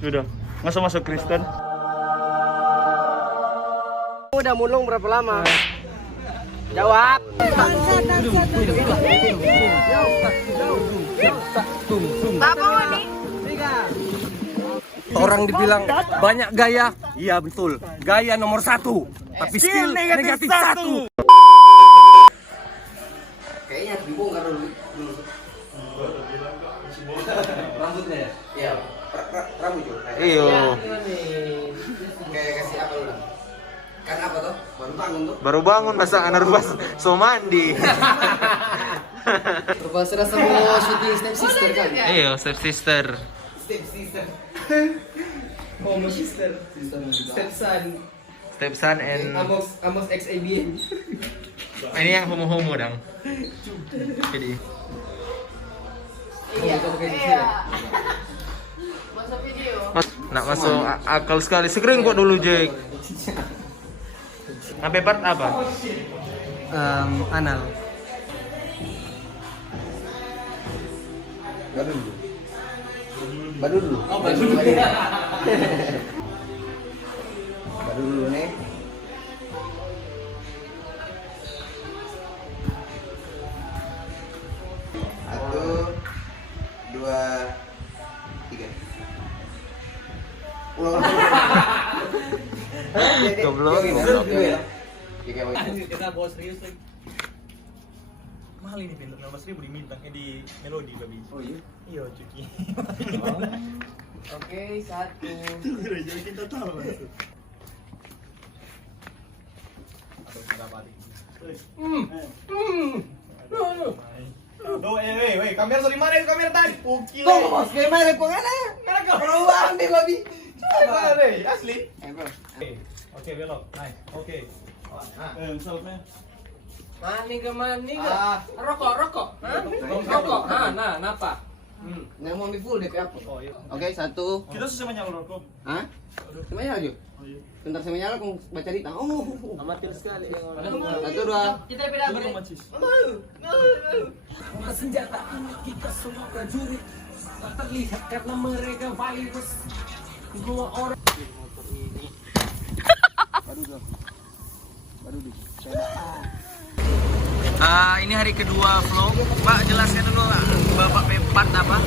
Sudah. Masa masuk Kristen? Udah mulung berapa lama? Jawab. Orang dibilang banyak gaya, iya betul. Gaya nomor 1, tapi skill negatif 1. Kayaknya harus dibongkar dulu. Rambutnya ya? Iya. Rambut juga. Iya. Kayak kasih apa lu? Kan apa tuh? Baru bangun tuh. Baru bangun pasangan harus so mandi. Serasa mau syuting Step Sister kan? Iya, Step Sister. Step Sister. Homo Sister. Step Son. Step Son and Amos XABN. ini yang homo-homo dong. Jadi Iya. nak masuk akal sekali. Screen kok dulu, Jack. Sampai part apa? Anal. Baru dulu. Oh, baru dulu. Baru dulu nih. Satu, dua, tiga. Ulang. Goblok. Kita bawa serius lagi. Mahal ini film 15.000 diminta di Melodi babi. Oh iya. Iya cuci. Oke, satu. Jadi kita tahu langsung. Atau berapa hari? Kamera sorry mana itu kamera tadi? Pukil. Kok bos gimana kok ana? Mana kau? Perubahan deh babi. Mana deh? Asli. Bro. Oke, belok. Nice. Oke. Misalnya. Mani ke? Rokok. Hah? Rokok. Nah, napa? Yang mau full deh apa? Oh iya. Oke, satu. Kita susah menyala rokok. Hah? Semuanya aja. Oh iya. Bentar saya menyala kau baca di Oh. Amatir sekali. Satu, dua. Kita beda apa? Macis. Senjata ini kita semua prajurit. Tak terlihat karena mereka virus. Gua orang. Baru dulu. Ini hari kedua vlog. Pak, jelaskan dulu Bapak P4 apa?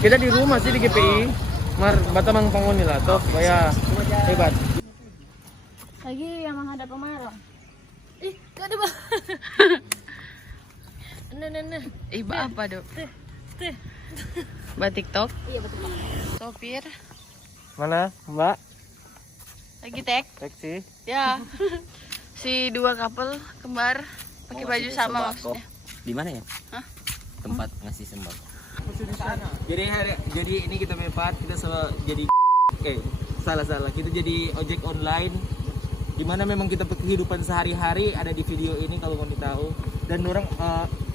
Kita di rumah sih di GPI. Mar Batamang Pangoni lah toh, ya hebat. Lagi yang menghadap kemarau. Ih, kok ada bah. Nah. Apa dok? Tuh. Mbak TikTok? Iya betul banget. Sopir? Mana, Mbak? Lagi tag? Seksi. Ya. Si dua couple kembar pakai baju sama maksudnya. Di mana ya? Hah? Tempat ngasih sembako. Jadi ini kita P4, kita jadi salah. Kita jadi ojek online. Dimana memang kita kehidupan sehari-hari ada di video ini kalau mau tahu. Dan orang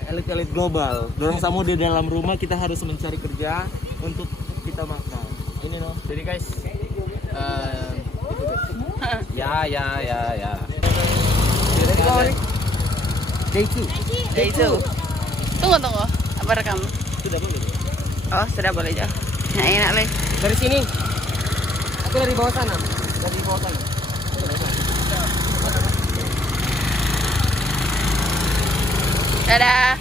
elit-elit global. Dorang sama di dalam rumah kita harus mencari kerja untuk kita makan. Ini no. Jadi guys, Ya. Day 2. Tunggu. Apa rekam? sudah boleh. Oh, sudah boleh jauh. Nah, enak lagi. Dari sini. Aku dari bawah sana. Dari bawah sana. Dadah.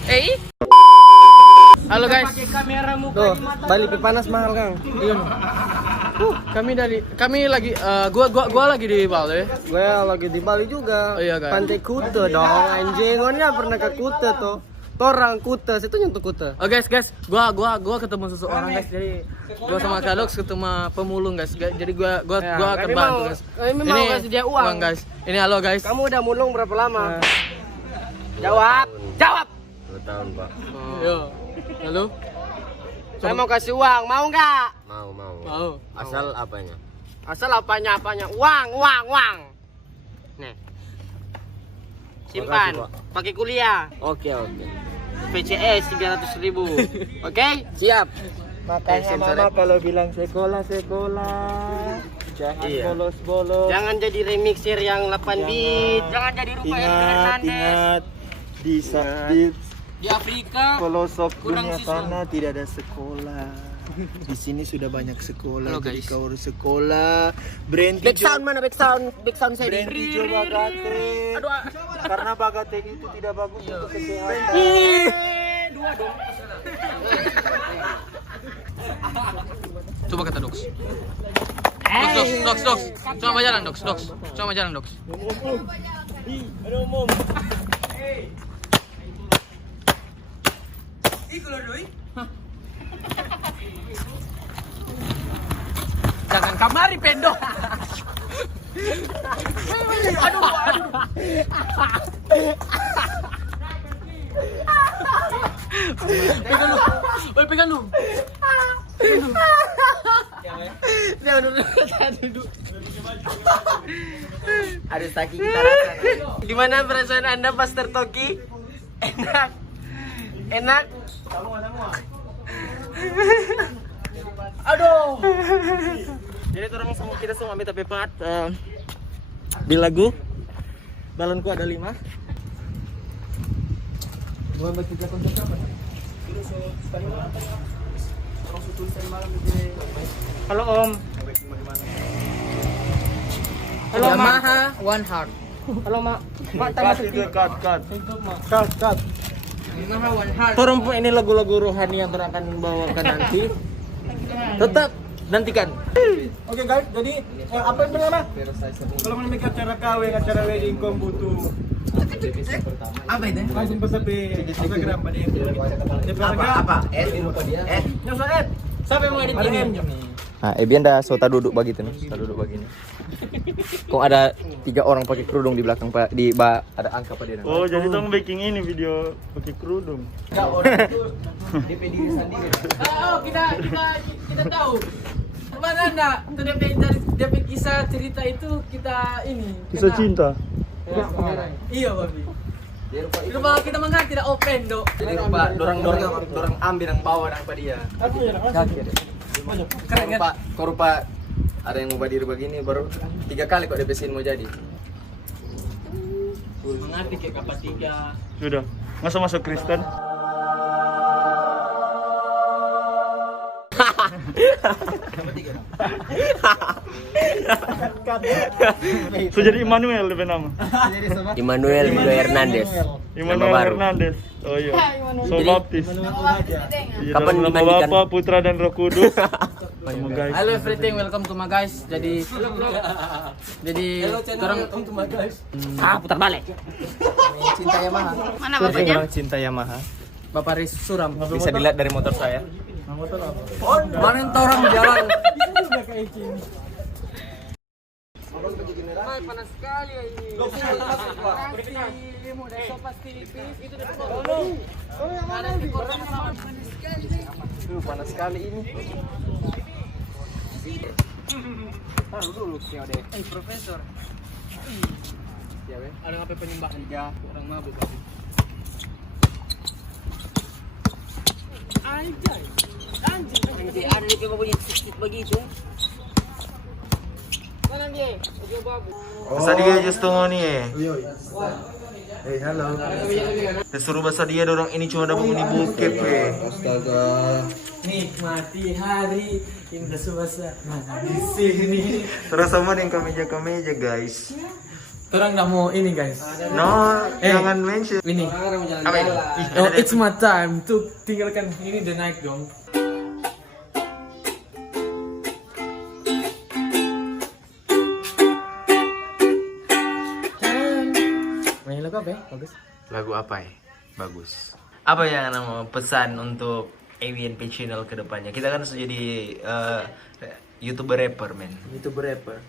Halo guys. Tuh, Bali panas mahal Kang. Iya. Kami lagi gua lagi di Bali. Gua lagi di Bali juga. Oh, iya, guys. Pantai Kuta dong. Anjingonnya pernah ke Kuta tuh. Torang Kuta, situ nyentuh Kuta. Oh guys, gua ketemu seseorang guys. Jadi gua sama Kalox ketemu pemulung guys. Jadi gua akan bantu guys. Ini mau kasih dia uang guys. Ini halo guys. Kamu udah mulung berapa lama? Jawab. 2 tahun, Pak. Yo. Halo. Saya mau kasih uang, mau nggak? Mau. Asal apanya? Asal apanya? Uang. Nih. Simpan, pakai kuliah. Oke. PCS 300.000. Oke? Siap. Makanya mama kalau bilang sekolah jangan bolos-bolos. Jangan jadi remixer yang 8 bit. Jangan jadi Rupa Ingat di Di Afrika pelosok kurang dunia siswa. sana tidak ada sekolah. Di sini sudah banyak sekolah. Halo, jadi guys. kau harus sekolah. Berhenti. Back sound mana back sound saya Berhenti coba Bagate. Karena Bagate itu tidak bagus untuk kesehatan. Coba kata Doks. Doks. Coba jalan Doks. Coba jalan Doks. Jangan kamari pendo. Pegang lu. Jangan duduk. Ada saking kita rasa. Gimana perasaan Anda Pastor Toki? Enak. Aduh. Jadi kita semua minta pepat di lagu. Balonku ada 5. Halo Om. Halo Yamaha One Heart. Halo Mak. Mak tanya cut. Yamaha One Heart. Turun pun ini lagu-lagu rohani yang akan bawakan nanti. Tetap nantikan. Oke guys, jadi apa yang pertama? Kalau mau make acara kawin, acara wedding, kau butuh Apa itu? langsung pesan di Instagram pada Apa? Siapa yang mau editing? Nah, Ebian so duduk begitu nih, duduk begini. Kok ada 3 orang pakai kerudung di belakang Pak, ada angka Pak dia. Oh, jadi tong baking ini video pakai kerudung. Oh, kita tahu. Mana enggak? Itu dari kisah cerita itu kita ini. Kisah cinta. Iya, Babi. Itu bahwa kita mengganti tidak open, Dok. Jadi Pak, dorang ambil yang bawah yang Pak dia. Keren kan? Pak, korupa ada yang mau berdiri begini baru 3 kali kok DPC mau jadi. Mengerti kayak kapal 3. Sudah. Masuk Kristen. So jadi Immanuel lebih nama. Immanuel Guido Hernandez. Immanuel baru. Hernandez. Oh iya. So Jadi- baptis. Iya, Kapan dalam nama dimandikan? Bapa, Putra dan Roh Kudus. Semua guys. Halo everything, welcome to my guys. Jadi orang putar balik. Cinta Yamaha. Mana bapaknya? Cinta Yamaha. Bapak Riz Suram. Bisa dilihat dari motor saya. Mana itu orang jalan? Panas sekali ini. Panas sekali ini. Taruh dulu deh. Profesor. Ada apa penyembahan dia? Orang mabuk. Anjay. Ada di punya sedikit begitu. Mana dia? Dia bagus. Basa dia just tunggu nih. Halo. Disuruh basa dia dorong ini cuma ada bunyi bokep Astaga. Nikmati hari indah suasana di sini. Terus sama dengan kemeja guys. Orang nggak mau ini guys. No, jangan mention. Ini. Apa ini? Oh, it's my time to tinggalkan ini the night dong. Main lagu apa ya? Bagus. Lagu apa ya? Bagus. Apa yang mau pesan untuk AWNP channel ke depannya? Kita kan sudah jadi YouTuber rapper, men. YouTuber rapper.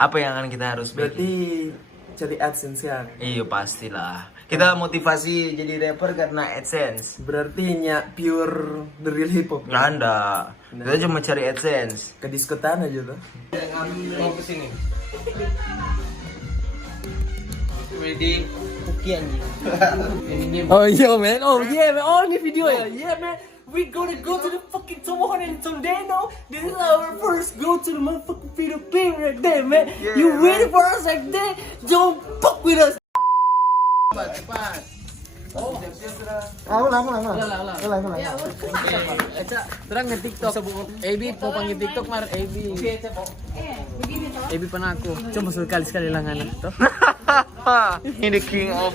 Apa yang akan kita harus Berarti cari AdSense kan? Iya pastilah. Kita motivasi jadi rapper karena AdSense. Berarti pure the real hip hop. Nggak ada. Kita cuma cari AdSense. Ke diskotan aja tuh. Mau ke sini. Ready? Cookie anjing. Oh yeah man. Oh yeah man. Oh ini video ya. Yeah man. We gonna go to the fucking Tomohon and Tondano. This is our first go to the motherfucking video game right there, man. You ready for us like that? Don't fuck with us. Cepat. Terang nge TikTok. AB mau panggil TikTok mar AB. AB pernah aku. Coba sekali lah anak tuh. Ini the king of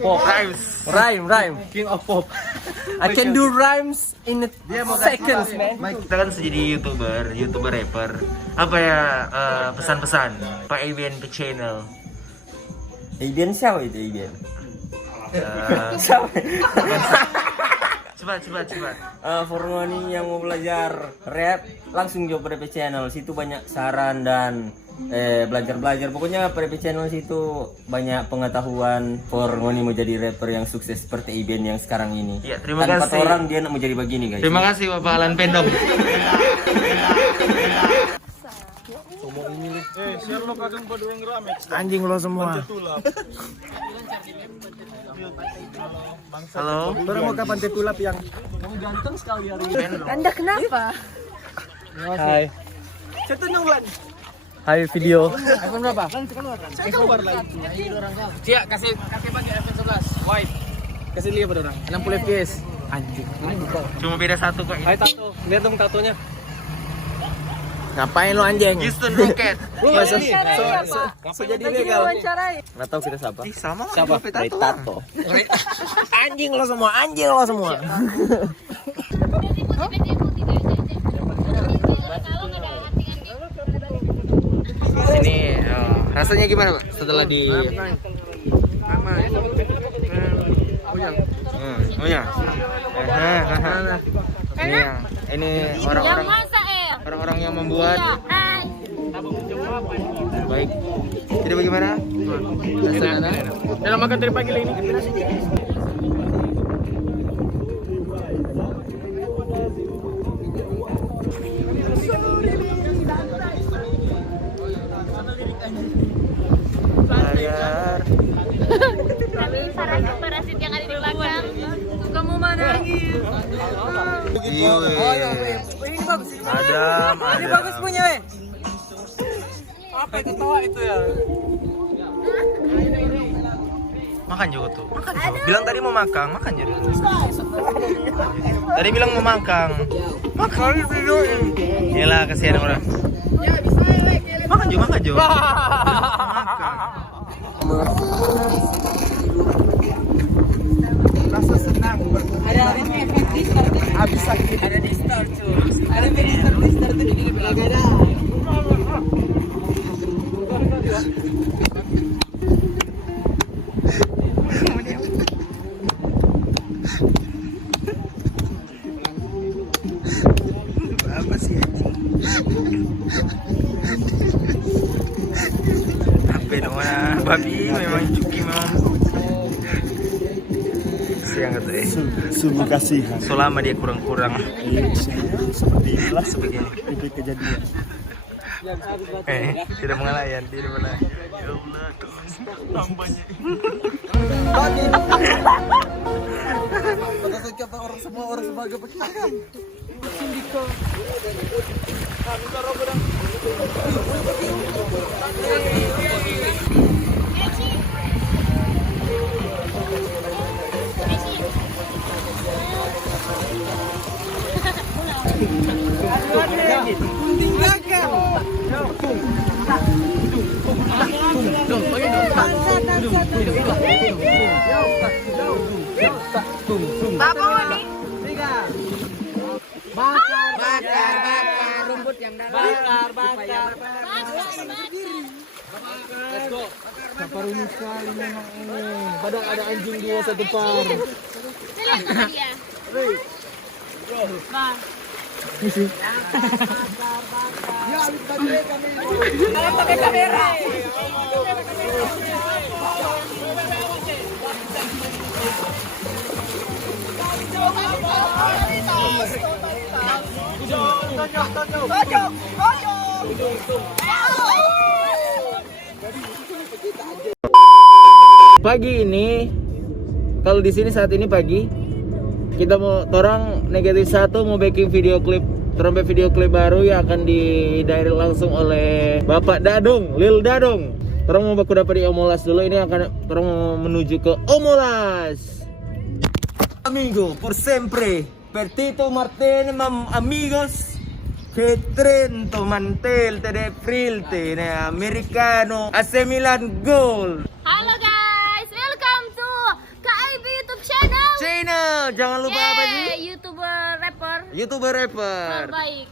pop rhymes. Rhyme. King of pop. I can do rhymes in seconds, man. Kita kan jadi youtuber rapper. Apa ya pesan-pesan Pak ABNP Channel? Ibian siapa itu Ibian? Cepat. Formoni yang mau belajar rap langsung coba PDP Channel, situ banyak saran dan belajar. Pokoknya PDP Channel situ banyak pengetahuan Formoni mau jadi rapper yang sukses seperti Ibian yang sekarang ini. Ya, terima Tanpa kasih. orang dia nak mau jadi begini guys. Terima kasih Bapak Alan Pendom. Anjing lo semua. Halo. Baru mau kapan tetulap yang kamu ganteng sekali hari ini. Anda kenapa? Hai. Satu nungguan. Hai video. iPhone berapa? Cia kasih pakai iPhone 11 white. Kasih lihat pada orang. 60 fps. Anjing. Cuma beda satu kok. Hai tato. Lihat dong tatonya. Ngapain lo anjing? Houston Rocket. So jadi legal. Nggak tahu kita siapa? Sama lah. Siapa? Tato. Anjing lo semua. Ini rasanya gimana Pak? Setelah di Oh ya. Ini orang-orang yang membuat. Baik. Jadi bagaimana? Dalam makan dari pagi ini. Tapi parasit yang ada di belakang. Kamu marahin. Ini bagus. Adam. Ini bagus punya, weh. Apa itu tawa itu ya? Makan juga tuh. Bilang tadi mau makan juga. Tadi bilang mau makan. Makan videoin. Yalah kasihan orang. Makan juga. Makan. Rasa senang. Ada habis sakit. Ada di start tuh. Ada di start tuh di belakang. Apa sih anjing? Apa namanya? Babi memang cuki memang. Siang kata Sungguh kasih. selama dia kurang-kurang Seperti inilah sebegini. itu kejadian. Tidak mengalayan. Ya Allah, tambahnya. Kata orang sebagai pekikan. Apa ini? Bakar rumput yang bakar. Let's go. Kapar ini sekali memang ini. Padahal ada anjing dua satu par. Lihat sama dia. Kalau pakai kamera. Pagi ini, kalau di sini saat ini pagi, kita mau torang -1 mau baking video klip, trompet video klip baru yang akan di direct langsung oleh Bapak Dadung, Lil Dadung. Orang mau baku dapat di Omolas dulu. Ini akan orang mau menuju ke Omolas. Amigo, por sempre. Pertito Martin, mam amigos. Che Trento mantel te de frilte ne americano AC Milan gol. Halo guys, welcome to KIB YouTube channel. Jangan lupa apa sih? YouTuber rapper terbaik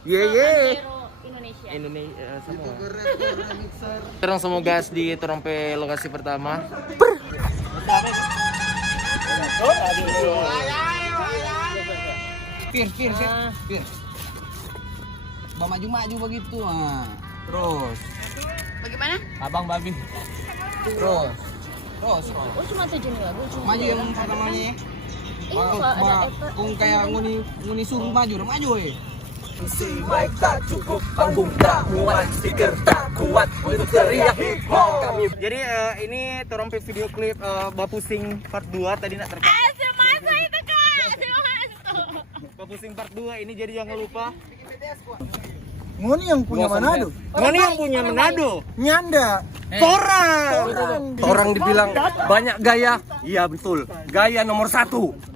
Indonesia. Semua. Terang semua gas di terompe lokasi pertama. Fir. Maju begitu Terus. Bagaimana? Abang babi. Terus. Oh cuma 7 nih lagu. Maju yang pertamanya. Kung kayak nguni suruh maju ya. Si mic tak cukup, panggung tak muat, speaker tak kuat untuk teriak hip hop. Jadi ini terompe video klip Bapusing part 2 tadi nak terkait. Semasa itu kak. Bapusing part 2 ini jadi jangan lupa. Ngoni yang punya Manado. Ngoni yang punya Manado. Nyanda. Orang dibilang banyak gaya, iya betul. Gaya nomor 1,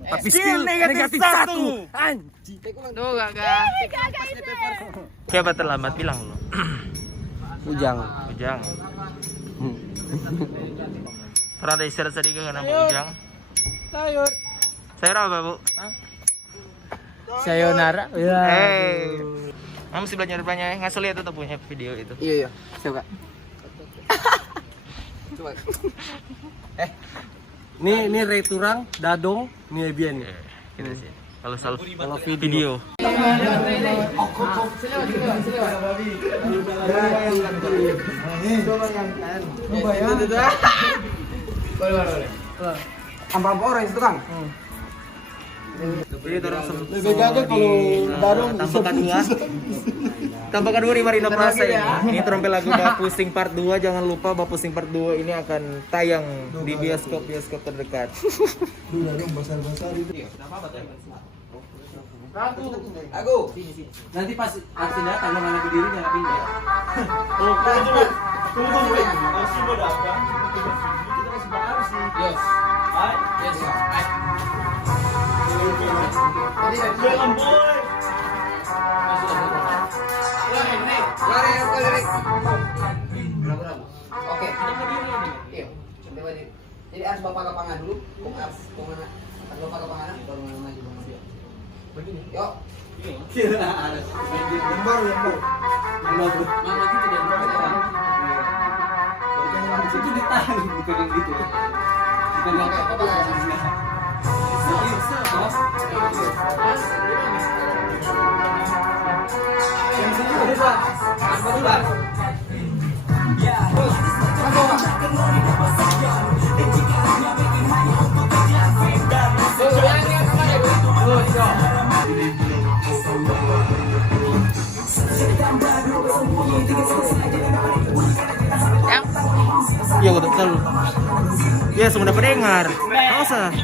tapi skill negatif 1. Anjing. Tuh gak. Siapa terlambat bilang lu? Ujang. Pernah ada istirahat sedikit karena Ujang. Sayur apa bu? Sayonara. Ya. Kamu mesti belajar banyak ya, nggak lihat tuh punya video itu. Iya. Coba. Ini returang, dadong, nih Ebian. Gitu sih. Kalau video. Ambang orang itu kan. Jadi orang Beda kalau dadong tampakan dua di Marina Plaza ini. Ini terompe lagu Bapusing part 2. Jangan lupa Bapusing part 2 ini akan tayang di bioskop terdekat. Aku. Nanti pas aksi datang mana berdiri jangan pindah. Oke. Iya. Jadi harus bapak lapangan dulu. Harus bapak lapangan baru maju. Begini. Yuk. Harus. Lembar. Mama gitu dan itu ditahan bukan yang gitu. Bukan apa-apa. Iya betul. Ya semua dapat dengar. Masa?